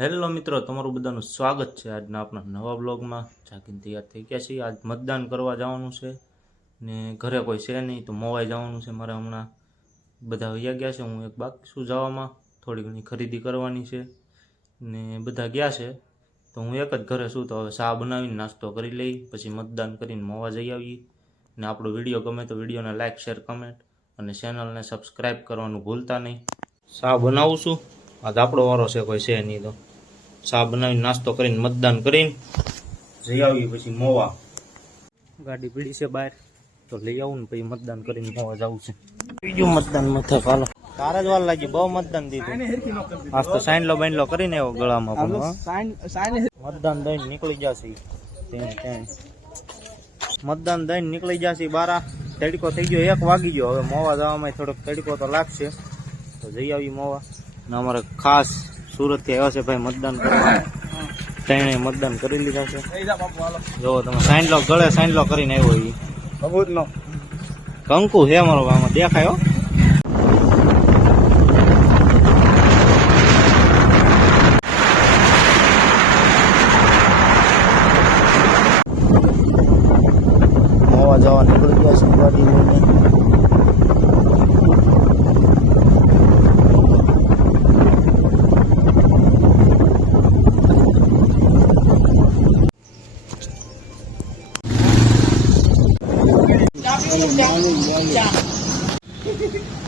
Hello મિત્રો, તમારું બધાનું સ્વાગત છે આજના આપણા નવા બ્લોગમાં. જાગીને તૈયાર થઈ ગયા છીએ. આજ મતદાન કરવા જવાનું છે ને ઘરે કોઈ છે નહીં તો મોવાઈ જવાનું છે. મારે હમણાં બધા વૈયા ગયા છે. હું એક બાકી શું જવામાં. થોડી ઘણી ખરીદી કરવાની છે ને બધા ગયા છે. તો હું એક જ ઘરે છું. તો હવે ચા બનાવીને નાસ્તો કરી લઈ, પછી મતદાન કરીને મોવા જઈ આવીએ. ને આપણો વીડિયો ગમે તો વિડીયોને લાઇક શેર, કમેન્ટ અને ચેનલને સબસ્ક્રાઈબ કરવાનું ભૂલતા નહીં. ચા બનાવું છું. આજ દાપડો વારો છે કોઈ છે નહીં તો. ચા બનાવીને નાસ્તો કરીને મતદાન કરીને જઈ આવીએ પછી મોવા. ગાડી પીડી છે બહાર. તો લઈ આવું ને પછી મતદાન કરીને મોવા જવું છે. બીજું મતદાન મથક હાલો. તારે જ વાર લાગી બહુ મતદાન દીધું. આજ તો સાઈનલો બાઈનલો કરીને આવ્યો ગળામાં પણ મતદાન દઈને નીકળી જશે. મતદાન દઈને નીકળી જશે બારા. તડકો થઈ ગયો એક વાગી ગયો. હવે મોવા જવામાં થોડોક તડકો તો લાગશે. તો જઈ આવી મોવા. અમારે ખાસ સુરતથી આવ્યા છે ભાઈ મતદાન કરવા. તેણે મતદાન કરી લીધા છે. જો તમે સાઈનલો ગળે સાઈનલો કરીને આવ્યો એ કંકુ છે અમારો આમાં દેખાયો મોવા જવા નીકળી ગયા છે ગાડી લઈને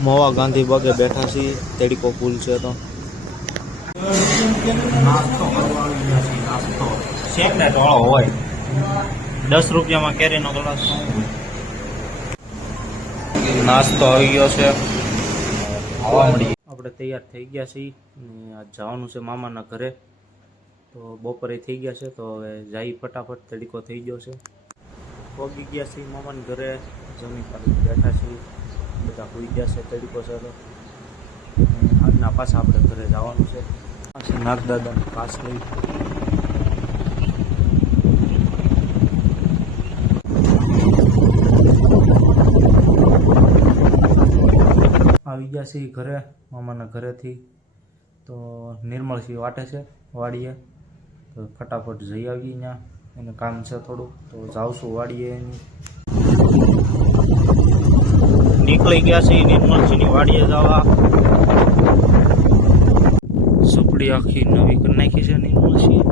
મોવા ગાંધી બાગે બેઠા છીએ તેડીકો પુલ છે તો. હોય. દસ રૂપિયામાં કેરીનો ગ્લાસ. નાસ્તો આવી ગયો છે. આપણે તૈયાર થઈ ગયા છીએ ને આજ જવાનું છે મામાના ઘરે. તો બપોરે થઈ ગયા છે તો હવે જઈ ફટાફટ તડીકો થઈ ગયો છે. પગી ગયા છીએ, મામાના ઘરે જમીન પર બેઠા છીએ. બધા હોઈ ગયા છે તરીકો તો આજના પાછા આપણે ઘરે જવાનું છે. પાછી નાગદાદાને પાસ લઈ. આવી ગયા છીએ ઘરે, મામાના ઘરેથી. તો નિર્મળસિંહ વાટે છે, વાડીએ. તો ફટાફટ જઈ આવીએ ત્યાં. એને કામ છે થોડું, તો જાવશું વાડીએ એની. નીકળી ગયા છે નિર્મલસિંહની વાડીએ જવા. સુપડી આખી નવી કરી નાખી છે નિર્મળસિંહ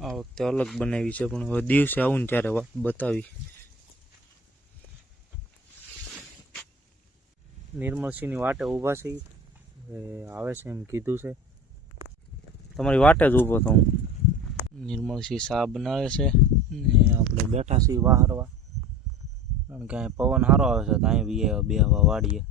આ વખતે અલગ બનાવી છે, પણ હવે દિવસે આવું ને ત્યારે વાત બતાવી. નિર્મળસિંહની વાટે ઊભા છે. આવે છે એમ કીધું છે. તમારી વાટે જ ઊભો તો હું. નિર્મળસિંહ શાહ બનાવે છે. ને આપણે બેઠા છીએ વાહરવા. કારણ કે અહીં પવન સારો આવે છે, તો અહીં બી હવા વાડીએ